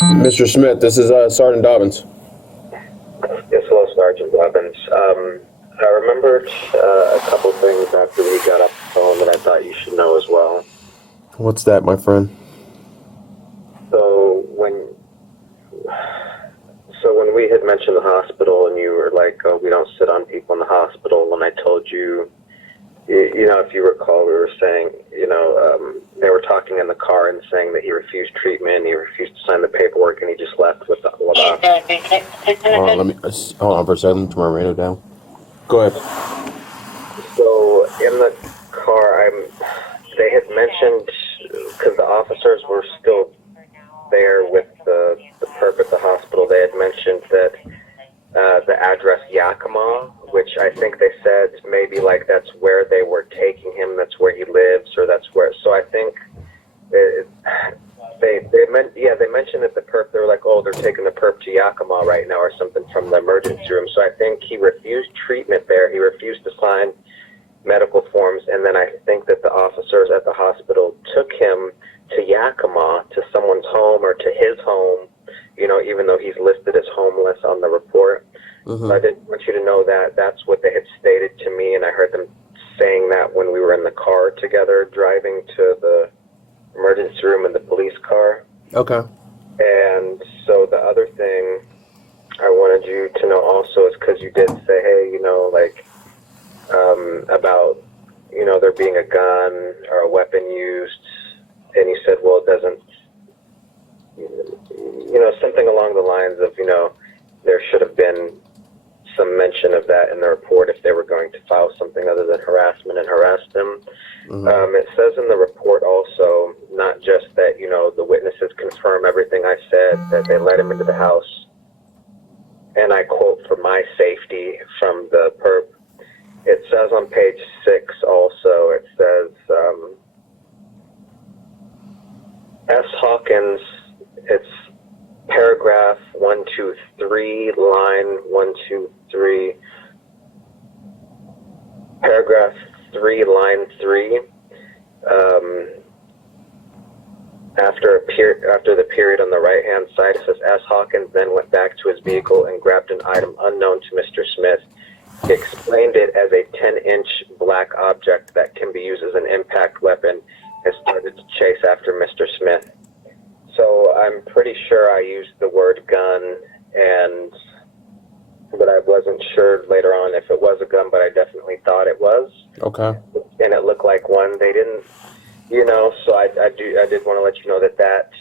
Mr. Smith, this is Sergeant Dobbins. Yes, hello, Sergeant Blevins. I remembered a couple things after we got off the phone that I thought you should know as well. What's that, my friend? So when we had mentioned the hospital and you were like, oh, we don't sit on people in the hospital, and I told you, if you recall, we were saying, they were talking in the car and saying that he refused treatment, he refused to sign the paperwork, and he just left with the Hold on, hold on for a second. Let me turn my radio down. Go ahead. So in the car, they had mentioned, because the officers were still there with the perp at the hospital, they had mentioned that the address Yakima, which I think they said maybe like that's where they were taking him, that's where he lives, or that's where. So I think they mentioned that the perp, they were like, oh, they're taking the perp to Yakima right now or something from the emergency room. So I think he refused treatment there. He refused to sign medical forms, and then I think that the officers at the hospital took him to Yakima, to someone's home or to his home, even though he's listed as homeless on the report. Mm-hmm. So I did want you to know that that's what they had stated to me, and I heard them saying that when we were in the car together driving to the emergency room in the police car. Okay. And so the other thing I wanted you to know also is because you did say, hey, about, there being a gun or a weapon used, and you said, well, it doesn't, something along the lines of, there should have been some mention of that in the report if they were going to file something other than harassment and harass them. Mm-hmm. It says in the report also, not just that, the witnesses confirm everything I said, that they let him into the house. And I quote, for my safety from the perp. It says on page 6 also, it says, S. Hawkins, it's paragraph 123, line 123, paragraph 3, line 3. After the period on the right-hand side, it says, S. Hawkins then went back to his vehicle and grabbed an item unknown to Mr. Smith. He explained it as a 10-inch black object that can be used as an impact weapon and started to chase after Mr. Smith. So I'm pretty sure I used the word gun, but I wasn't sure later on if it was a gun, but I definitely thought it was. Okay. And it looked like one. They didn't, so I did want to let you know that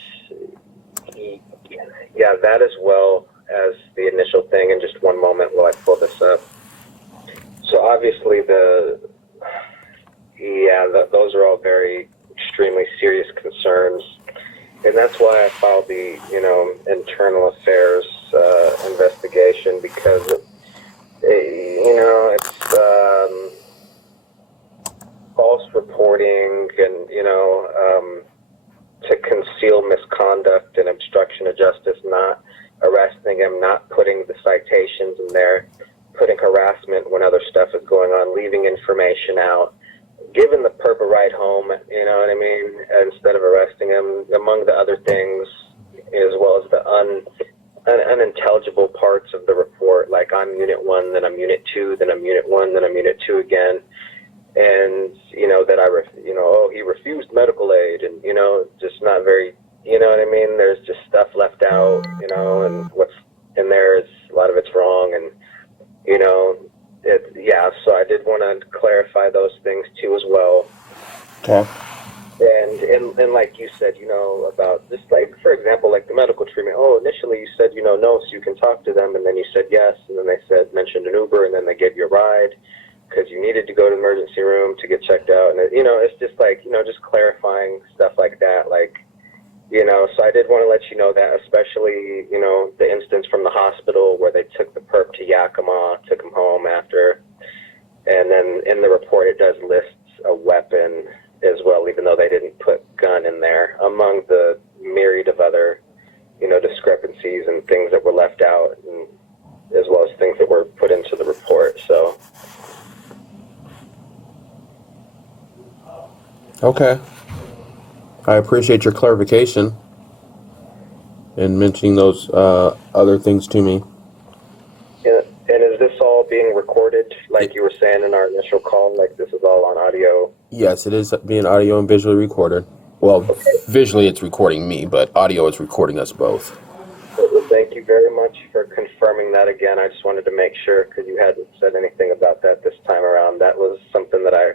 as well as the initial thing. In just one moment while I pull this up. So obviously those are all very extremely serious concerns, and that's why I filed the internal affairs investigation, because it's false reporting and to conceal misconduct and obstruction of justice, not arresting him, not putting the citations in there, putting harassment when other stuff is going on, leaving information out, giving the perp a ride home, you know what I mean, instead of arresting him, among the other things, as well as the unintelligible parts of the report, like I'm Unit 1, then I'm Unit 2, then I'm Unit 1, then I'm Unit 2 again, and, that he refused medical aid, and, just not very, you know what I mean, there's just stuff left out, and what's in there is, a lot of it's wrong, and, so I did want to clarify those things too as well. Okay. And like you said, about just like, for example, like the medical treatment. Oh, initially you said, no, so you can talk to them, and then you said yes, and then they mentioned an Uber, and then they gave you a ride because you needed to go to the emergency room to get checked out, and it's just like, just clarifying stuff like that, like. So I did want to let you know that, especially, the instance from the hospital where they took the perp to Yakima, took him home after, and then in the report it does list a weapon as well, even though they didn't put gun in there, among the myriad of other, discrepancies and things that were left out, and as well as things that were put into the report, so. Okay. I appreciate your clarification. and mentioning those other things to me. Yeah. And is this all being recorded, like you were saying in our initial call? Like this is all on audio? Yes, it is being audio and visually recorded. Well, Okay. visually it's recording me, but audio is recording us both. Well, thank you very much for confirming that again. I just wanted to make sure because you hadn't said anything about that this time around. That was something that I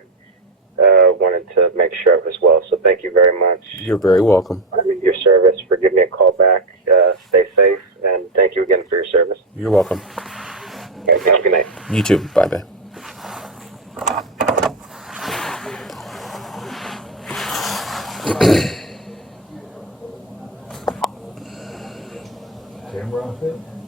wanted to make sure of as well. So thank you very much. You're very welcome. Your service for giving me a call back. Stay safe, and thank you again for your service. You're welcome. Okay, have a good night. You too. Bye-bye. Camera off it?